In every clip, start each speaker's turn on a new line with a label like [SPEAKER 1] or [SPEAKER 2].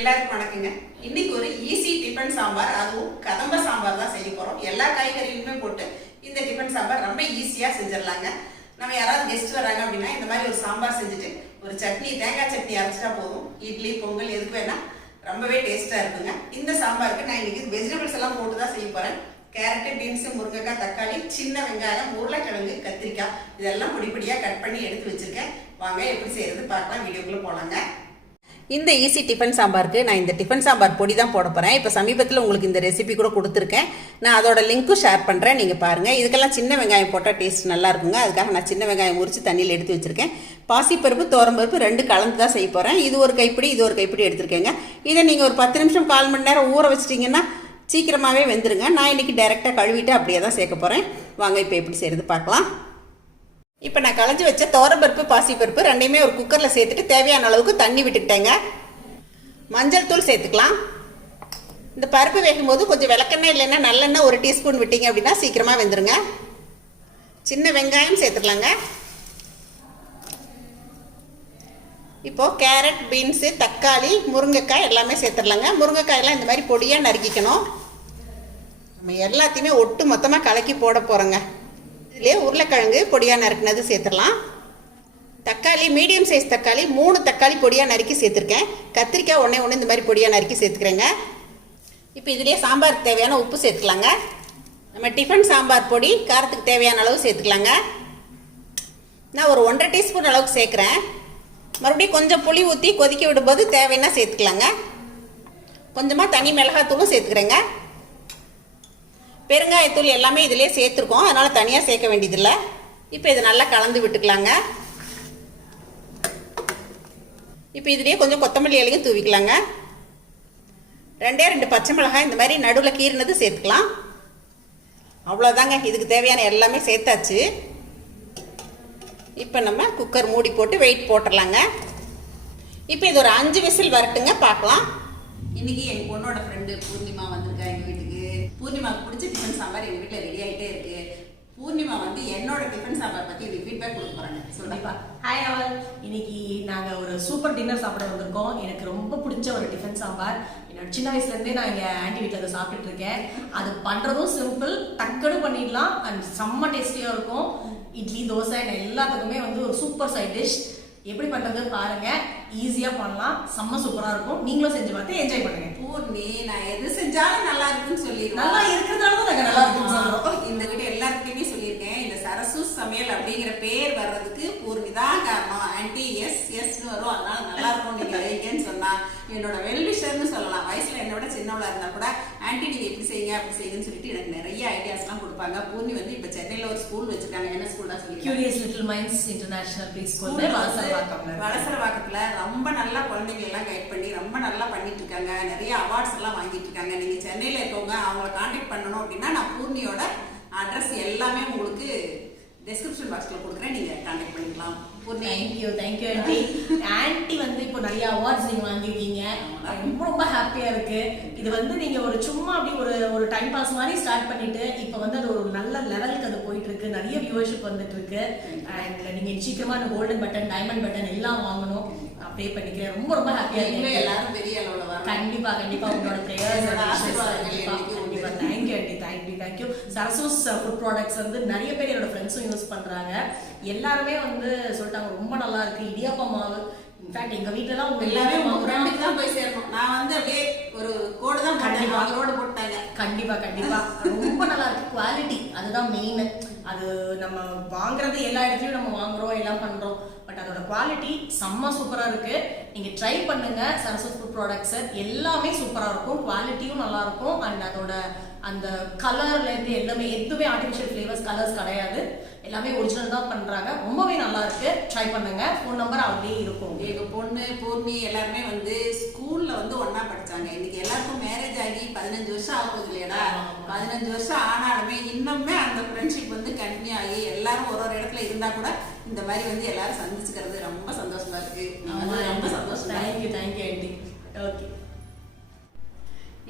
[SPEAKER 1] எல்லாருக்கும் வணக்கங்க. இன்னைக்கு ஒரு ஈஸி டிஃபன் சாம்பார் அதுவும் கதம்ப சாம்பார் தான் செய்ய போறோம். எல்லா காய்கறிகளுமே போட்டு இந்த டிஃபன் சாம்பார் ரொம்ப ஈஸியா செஞ்சிடலாங்க. நம்ம யாராவது கெஸ்ட் வராங்க அப்படின்னா இந்த மாதிரி ஒரு சாம்பார் செஞ்சுட்டு ஒரு சட்னி தேங்காய் சட்னி அரைச்சிட்டா போதும். இட்லி பொங்கல் எதுக்கு வேணா ரொம்பவே டேஸ்டா இருக்குங்க. இந்த சாம்பாருக்கு நான் இன்னைக்கு வெஜிடபிள்ஸ் எல்லாம் போட்டு தான் செய்ய போறேன். கேரட்டு பீன்ஸு முருங்கைக்காய் தக்காளி சின்ன வெங்காயம் உருளைக்கிழங்கு கத்திரிக்காய் இதெல்லாம் பொடி கட் பண்ணி எடுத்து வச்சிருக்கேன். வாங்க எப்படி செய்யறது பார்க்கலாம். வீடியோக்குள்ளே போலாங்க. இந்த ஈஸி டிஃபன் சாம்பாருக்கு நான் இந்த டிஃபன் சாம்பார் பொடி தான் போட போகிறேன் இப்போ சமீபத்தில் உங்களுக்கு இந்த ரெசிபி கூட கொடுத்துருக்கேன். நான் அதோட லிங்க்கும் ஷேர் பண்ணுறேன் நீங்கள் பாருங்கள் இதுக்கெல்லாம் சின்ன வெங்காயம் போட்டால் டேஸ்ட் நல்லா இருக்குங்க. அதுக்காக நான் சின்ன வெங்காயம் உரித்து தண்ணியில் எடுத்து வச்சுருக்கேன். பாசிப்பருப்பு தோரம்பருப்பு ரெண்டு கலந்து தான் செய்ய போகிறேன் இது ஒரு கைப்பிடி இது ஒரு கைப்பிடி எடுத்துருக்கேங்க. இதை நீங்கள் ஒரு பத்து நிமிஷம் கால் மணி நேரம் ஊற வச்சிட்டிங்கன்னா சீக்கிரமாகவே வெந்துருங்க. நான் இன்றைக்கி டைரெக்டாக கழுவிட்டு அப்படியே தான் சேர்க்க போகிறேன் வாங்க இப்போ எப்படி செய்கிறது பார்க்கலாம். இப்போ நான் களைஞ்சி வச்ச தோரம்பருப்பு பாசிப்பருப்பு ரெண்டையுமே ஒரு குக்கரில் சேர்த்துட்டு தேவையான அளவுக்கு தண்ணி விட்டுக்கிட்டேங்க மஞ்சள் தூள் சேர்த்துக்கலாம். இந்த பருப்பு வேகும்போது கொஞ்சம் விளக்கெண்ணெய் இல்லைன்னா நல்லெண்ணெய் ஒரு டீஸ்பூன் விட்டீங்க அப்படின்னா சீக்கிரமாக வெந்துருங்க. சின்ன வெங்காயம் சேர்த்துக்கலாங்க. இப்போது கேரட் பீன்ஸு தக்காளி முருங்கைக்காய் எல்லாமே சேர்த்துடலாங்க. முருங்கைக்காயெல்லாம் இந்த மாதிரி பொடியாக நறுக்கிக்கணும். நம்ம எல்லாத்தையுமே ஒட்டு மொத்தமாக கலக்கி போட போகிறோங்க இதுலேயே உருளைக்கிழங்கு பொடியாக நறுக்குனது சேர்த்துடலாம். தக்காளி மீடியம் சைஸ் தக்காளி மூணு தக்காளி பொடியாக நறுக்கி சேர்த்துருக்கேன். கத்திரிக்காய் ஒன்றே ஒன்று இந்த மாதிரி பொடியாக நறுக்கி சேர்த்துக்கிறேங்க. இப்போ இதுலேயே சாம்பாருக்கு தேவையான உப்பு சேர்த்துக்கலாங்க. நம்ம டிஃபன் சாம்பார் பொடி காரத்துக்கு தேவையான அளவு சேர்த்துக்கலாங்க. நான் ஒரு ஒன்றரை டீஸ்பூன் அளவுக்கு சேர்க்குறேன். மறுபடியும் கொஞ்சம் புளி ஊற்றி கொதிக்க விடும்போது தேவைன்னா சேர்த்துக்கலாங்க. கொஞ்சமாக தனி மிளகாத்தூளும் சேர்த்துக்கிறேங்க. பெருங்காயத்தூள் எல்லாமே இதிலே சேர்த்துருக்கோம். அதனால் தனியாக சேர்க்க வேண்டியதில்லை. இப்போ இதை நல்லா கலந்து விட்டுக்கலாங்க. இப்போ இதுலேயே கொஞ்சம் கொத்தமல்லி இலையும் தூவிக்கலாங்க. ரெண்டே ரெண்டு பச்சை மிளகாய் இந்த மாதிரி நடுவில் கீறினது சேர்த்துக்கலாம். அவ்வளோதாங்க இதுக்கு தேவையான எல்லாமே சேர்த்தாச்சு. இப்போ நம்ம குக்கர் மூடி போட்டு வெயிட் போட்டுடலாங்க இப்போ இது ஒரு அஞ்சு விசில் வரட்டுங்க. பார்க்கலாம். இன்னைக்கு என் பொண்ணோட ஃப்ரெண்டு பூர்ணிமா வந்திருக்கா எங்கள் வீட்டுக்கு. பூர்ணிமாவுக்கு பிடிச்ச டிஃபன் சாம்பார் எங்கள் வீட்டில் ரெடி ஆகிட்டே இருக்கு. பூர்ணிமா வந்து என்னோட டிஃபன் சாம்பார் பற்றி இது ஃபீட்பேக் கொடுக்க போகிறாங்க சொல்லுப்பா.
[SPEAKER 2] ஹாய் அவள் இன்னைக்கு நாங்கள் ஒரு சூப்பர் டின்னர் சாப்பிட வந்திருக்கோம். எனக்கு ரொம்ப பிடிச்ச ஒரு டிஃபன் சாம்பார். என்னோட சின்ன வயசுலேருந்தே நான் எங்கள் ஆண்டி வீட்டில் அதை சாப்பிட்டுட்டு இருக்கேன். அது பண்ணுறதும் சிம்பிள் டக்குன்னு பண்ணிடலாம். அண்ட் செம்ம டேஸ்டியாக இருக்கும். இட்லி தோசை எல்லாத்துக்குமே வந்து ஒரு சூப்பர் சைட் டிஷ் எப்படி பண்ணுறது பாருங்கள் ஈஸியா பண்ணலாம். செம்ம சூப்பரா இருக்கும். நீங்களும் செஞ்சு பார்த்து என்ஜாய் பண்ணுங்க.
[SPEAKER 1] பூர்ணி நான் எது செஞ்சாலும் நல்லா இருக்குன்னு சொல்லிடுவேன்
[SPEAKER 2] நல்லா இருக்கிறதுனால தான் நாங்க நல்லா இருக்குன்னு சொல்றோம்.
[SPEAKER 1] இந்த வீடியோ எல்லாருக்குமே சொல்லியிருக்கேன். இந்த சரசு சமையல் அப்படிங்கிற பேர் வர்றதுக்கு பூர்ணி தான் காரணம். ஆன்டி எஸ் எஸ்னு வரும். அதனால நல்லா இருக்கும் நீங்க வைங்கன்னு சொன்னா என்னோட வெல்விஷர்னு சொல்லலாம். வயசுல என்னோட சின்னவளா இருந்தா கூட ஆன்டி நீங்க இப்படி செய்யுங்க அப்படி செய்யுங்கன்னு சொல்லிட்டு எனக்கு நிறைய ஐடியாஸ்லாம் கொடுப்பாங்க. பூர்ணி வந்து இப்ப சென்னையில ஒரு ஸ்கூல் வச்சிருக்காங்க. என்ன ஸ்கூல் தான் சொல்லி
[SPEAKER 2] Curious Little Minds International preschool
[SPEAKER 1] வளசரவாக்கத்துல ரொம்ப நல்லா குழந்தைங்க எல்லாம் கைட் பண்ணி ரொம்ப நல்லா பண்ணிட்டு இருக்காங்க நிறைய அவார்ட்ஸ் எல்லாம் வாங்கிட்டு இருக்காங்க நீங்க சென்னையில இருக்கவங்க அவங்கள காண்டாக்ட் பண்ணணும் அப்படின்னா நான் பூர்ணியோட அட்ரஸ் எல்லாமே உங்களுக்கு டெஸ்கிரிப்ஷன் பாக்ஸ்ல கொடுக்குறேன். நீங்க காண்டாக்ட் பண்ணிக்கலாம்.
[SPEAKER 2] தேங்க்யூ தேங்க்யூ ஆண்டி ஆன்டி வந்து இப்போ நிறைய அவார்ட்ஸ் நீங்க வாங்கியிருக்கீங்க. ரொம்ப ரொம்ப ஹாப்பியா இருக்கு. இது வந்து நீங்க ஒரு சும்மா அப்படி ஒரு ஒரு டைம் பாஸ் மாதிரி ஸ்டார்ட் பண்ணிட்டு இப்போ வந்து அது ஒரு நல்ல லெவலுக்கு அது போயிட்டு இருக்கு நிறைய வியூவர்ஷிப் வந்துட்டு இருக்கு அண்ட் நீங்க சீக்கிரமா அந்த கோல்டன் பட்டன் டைமண்ட் பட்டன் எல்லாம் வாங்கணும். ப்ரே பண்ணிக்கிறேன். ரொம்ப ரொம்ப ஹாப்பியா இருக்கேன்
[SPEAKER 1] எல்லாரும் பெரிய அளவுல
[SPEAKER 2] கண்டிப்பா கண்டிப்பா. உங்களோட
[SPEAKER 1] என்னோட ஆசீர்வாதங்கள்
[SPEAKER 2] கண்டிப்பா
[SPEAKER 1] என்னைக்கும் உண்டு.
[SPEAKER 2] கண்டிப்பா thank you aunty thank you Sarasu's food products வந்து நிறைய பேர் என்னோட ஃப்ரெண்ட்ஸும் யூஸ் பண்றாங்க. எல்லாருமே வந்து சொல்லிட்டாங்க ரொம்ப நல்லா இருக்கு. இடியாப்ப மாவு. இன்ஃபேக்ட் எங்க வீட்டுல உங்க
[SPEAKER 1] எல்லாமே உங்க
[SPEAKER 2] வாங்குறாங்க
[SPEAKER 1] ஃப்ரெண்டுக்கு தான் போய் சேரணும். நான் வந்து அப்படியே ஒரு கோடு தான்
[SPEAKER 2] கண்டிப்பா.
[SPEAKER 1] ரோடு போட்டாங்க.
[SPEAKER 2] கண்டிப்பா கண்டிப்பா. ரொம்ப நல்லா இருக்கு. குவாலிட்டி அதுதான் மெயின் அது நம்ம வாங்குறது எல்லா இடத்துலயும் நம்ம வாங்குறோம் எல்லாம் பண்றோம். பட் அதோட குவாலிட்டி செம்ம சூப்பரா இருக்கு. நீங்க ட்ரை பண்ணுங்க. சரஸ்வத் ஃபுட் ப்ராடக்ட்ஸ் எல்லாமே சூப்பரா இருக்கும். குவாலிட்டியும் நல்லா இருக்கும். அண்ட் அதோட அந்த கலர்ல இருந்து எல்லாமே எதுவுமே ஆர்டிஃபிஷியல் ஃபிளேவர்ஸ் கலர்ஸ் கிடையாது. எல்லாமே ஒரிஜினல் தான் பண்றாங்க. ரொம்பவே நல்லா இருக்கு. ட்ரை பண்ணுங்க. ஃபோன் நம்பர் அப்படியே இருக்கும்.
[SPEAKER 1] எங்க பொண்ணு பூர்ணி எல்லாருமே வந்து ஸ்கூல்ல வந்து ஒண்ணா படிச்சாங்க. இன்னைக்கு எல்லாருக்கும் மேரேஜ் ஆகி பதினஞ்சு வருஷம் ஆகுது இல்லையாடா. பதினஞ்சு வருஷம் ஆனாலுமே இன்னுமே அந்த ஃப்ரெண்ட்ஷிப் வந்து கண்டினியூ ஆகி எல்லாரும் ஒரு ஒரு இடத்துல இருந்தா கூட இந்த மாதிரி வந்து எல்லாரும் சந்திச்சுக்கிறது ரொம்ப சந்தோஷமா இருக்கு. ரொம்ப சந்தோஷமா.
[SPEAKER 2] தேங்க்யூ தேங்க்யூ ஆண்டி ஓகே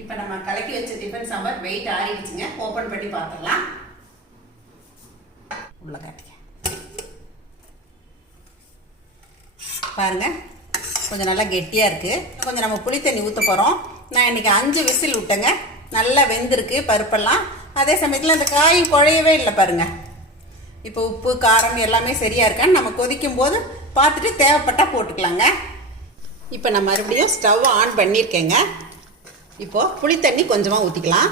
[SPEAKER 1] இப்போ நம்ம கலக்கி வச்ச டிஃபன் சாம்பார் வெயிட் ஆறிடுச்சுங்க. ஓப்பன் பண்ணி பார்த்துடலாம். உள்ள காட்டுங்க பாருங்க. கொஞ்சம் நல்லா கெட்டியாக இருக்குது கொஞ்சம் நம்ம புளி தண்ணி ஊற்ற போகிறோம் நான் இன்றைக்கி அஞ்சு விசில் விட்டேங்க. நல்லா வெந்திருக்கு பருப்பெல்லாம். அதே சமயத்தில் அந்த காய் குழையவே இல்லை பாருங்க. இப்போ உப்பு காரம் எல்லாமே சரியாக இருக்கான்னு நம்ம கொதிக்கும் போது பார்த்துட்டு தேவைப்பட்டால் போட்டுக்கலாங்க. இப்போ நான் மறுபடியும் ஸ்டவ் ஆன் பண்ணியிருக்கேங்க. இப்போது புளி தண்ணி கொஞ்சமாக ஊற்றிக்கலாம்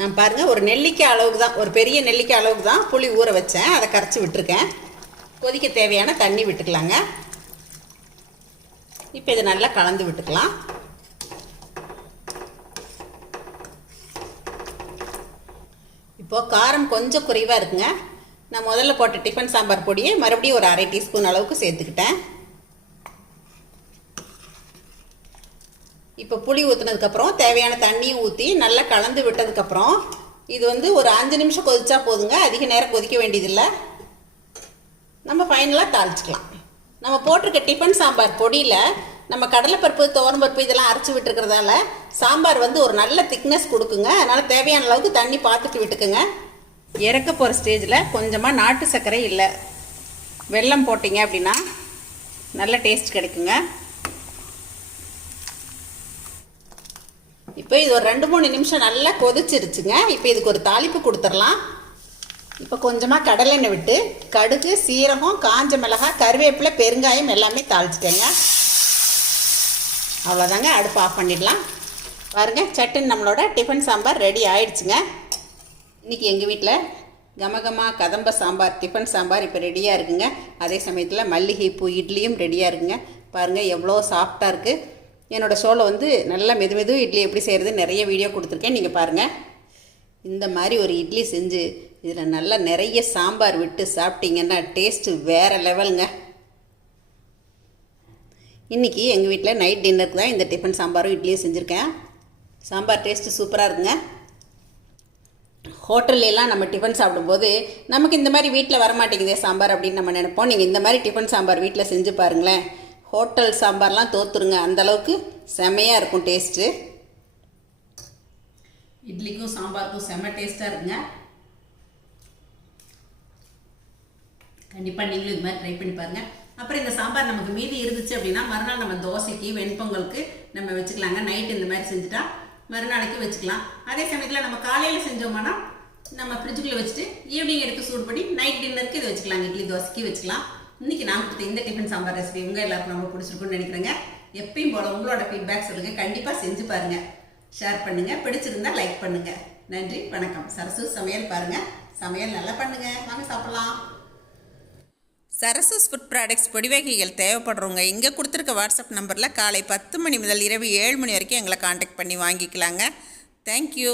[SPEAKER 1] நான் பாருங்கள் ஒரு நெல்லிக்காய் அளவுக்கு தான் ஒரு பெரிய நெல்லிக்காய் அளவுக்கு தான் புளி ஊற வச்சேன். அதை கரைச்சி விட்டுருக்கேன். கொதிக்க தேவையான தண்ணி விட்டுக்கலாங்க. இப்போ இதை நல்லா கலந்து விட்டுக்கலாம். இப்போது காரம் கொஞ்சம் குறைவாக இருக்குங்க. நான் முதல்ல போட்ட டிஃபன் சாம்பார் பொடியை மறுபடியும் ஒரு அரை டீஸ்பூன் அளவுக்கு சேர்த்துக்கிட்டேன் இப்போ புளி ஊற்றுனதுக்கப்புறம் தேவையான தண்ணியும் ஊற்றி நல்லா கலந்து விட்டதுக்கப்புறம் இது வந்து ஒரு அஞ்சு நிமிஷம் கொதிச்சா போதுங்க. அதிக நேரம் கொதிக்க வேண்டியதில்லை. நம்ம ஃபைனலாக தாளிச்சிக்கலாம். நம்ம போட்டிருக்க டிஃபன் சாம்பார் பொடியில் நம்ம கடலைப்பருப்பு துவரம்பருப்பு இதெல்லாம் அரைச்சி விட்டுருக்கிறதால சாம்பார் வந்து ஒரு நல்ல திக்னஸ் கொடுக்குங்க. அதனால் தேவையான அளவுக்கு தண்ணி பார்த்துட்டு விட்டுக்குங்க. இறக்க போகிற ஸ்டேஜில் கொஞ்சமாக நாட்டு சர்க்கரை இல்லை. வெல்லம் போட்டிங்க அப்படின்னா நல்ல டேஸ்ட் கிடைக்குங்க. இப்போ இது ஒரு ரெண்டு மூணு நிமிஷம் நல்லா கொதிச்சிருச்சுங்க. இப்போ இதுக்கு ஒரு தாளிப்பு கொடுத்துடலாம். இப்போ கொஞ்சமாக கடலெண்ணெய் விட்டு கடுகு சீரகம் காஞ்ச மிளகாய் கருவேப்பிலை பெருங்காயம் எல்லாமே தாளிச்சிட்டேங்க அவ்வளோதாங்க அடுப்பு ஆஃப் பண்ணிடலாம். பாருங்க சட்டுன்னு நம்மளோட டிஃபன் சாம்பார் ரெடி ஆயிடுச்சுங்க. இன்றைக்கி எங்கள் வீட்டில் கமகமா கதம்ப சாம்பார் டிஃபன் சாம்பார் இப்போ ரெடியாக இருக்குங்க. அதே சமயத்தில் மல்லிகை பூ இட்லியும் ரெடியாக இருக்குங்க. பாருங்கள் எவ்வளோ சாஃப்டாக இருக்குது என்னோடய ஷோவில் வந்து நல்ல மெது மெது இட்லி எப்படி செய்கிறது நிறைய வீடியோ கொடுத்துருக்கேன். நீங்கள் பாருங்கள் இந்த மாதிரி ஒரு இட்லி செஞ்சு இதில் நல்லா நிறைய சாம்பார் விட்டு சாப்பிட்டீங்கன்னா டேஸ்ட்டு வேறு லெவலுங்க இன்றைக்கி எங்கள் வீட்டில் நைட் டின்னருக்கு தான் இந்த டிஃபன் சாம்பாரும் இட்லியும் செஞ்சுருக்கேன். சாம்பார் டேஸ்ட்டு சூப்பராக இருக்குங்க. ஹோட்டல்லாம் நம்ம டிஃபன் சாப்பிடும்போது நமக்கு இந்த மாதிரி வீட்டில் வரமாட்டேங்குதே சாம்பார் அப்படின்னு நம்ம நினைப்போம். நீங்கள் இந்த மாதிரி டிஃபன் சாம்பார் வீட்டில் செஞ்சு பாருங்களேன். ஹோட்டல் சாம்பார்லாம் தோத்துருங்க. அந்தளவுக்கு செமையாக இருக்கும் டேஸ்ட்டு. இட்லிக்கும் சாம்பாருக்கும் செம்ம டேஸ்ட்டாக இருக்குங்க. கண்டிப்பாக நீங்களும் இது மாதிரி ட்ரை பண்ணி பாருங்கள் அப்புறம் இந்த சாம்பார் நமக்கு மீதி இருந்துச்சு அப்படின்னா மறுநாள் நம்ம தோசைக்கு வெண்பொங்கலுக்கு நம்ம வச்சுக்கலாங்க. நைட் இந்த மாதிரி செஞ்சுட்டா மறுநாளைக்கு வச்சுக்கலாம். அதே சமயத்தில் நம்ம காலையில் செஞ்சோம்னா நம்ம ஃப்ரிட்ஜுக்குள்ளே வச்சுட்டு ஈவினிங் எடுத்து சூடு பண்ணி நைட் டின்னருக்கு இது வச்சுக்கலாம் இட்லி தோசைக்கு வச்சுக்கலாம். இன்றைக்கி நான் கொடுத்த இந்த டிஃபன் சாம்பார் ரெசிபி உங்கள் எல்லாருக்கும் ரொம்ப பிடிச்சிருக்குன்னு நினைக்கிறேங்க. எப்பயும் போல் உங்களோட ஃபீட்பேக் சொல்லுங்கள் கண்டிப்பாக செஞ்சு பாருங்கள் ஷேர் பண்ணுங்கள் பிடிச்சிருந்தா லைக் பண்ணுங்கள் நன்றி வணக்கம். சரசு சமையல் பாருங்கள் சமையல் நல்லா பண்ணுங்கள் வாங்க சாப்பிடலாம். சரசஸ் ஃபுட் ப்ராடக்ட்ஸ் பொடிவகைகள் தேவைப்படுறவங்க இங்கே கொடுத்துருக்க வாட்ஸ்அப் நம்பரில் காலை பத்து மணி முதல் இரவு ஏழு மணி வரைக்கும் எங்களை காண்டாக்ட் பண்ணி வாங்கிக்கலாங்க. தேங்க்யூ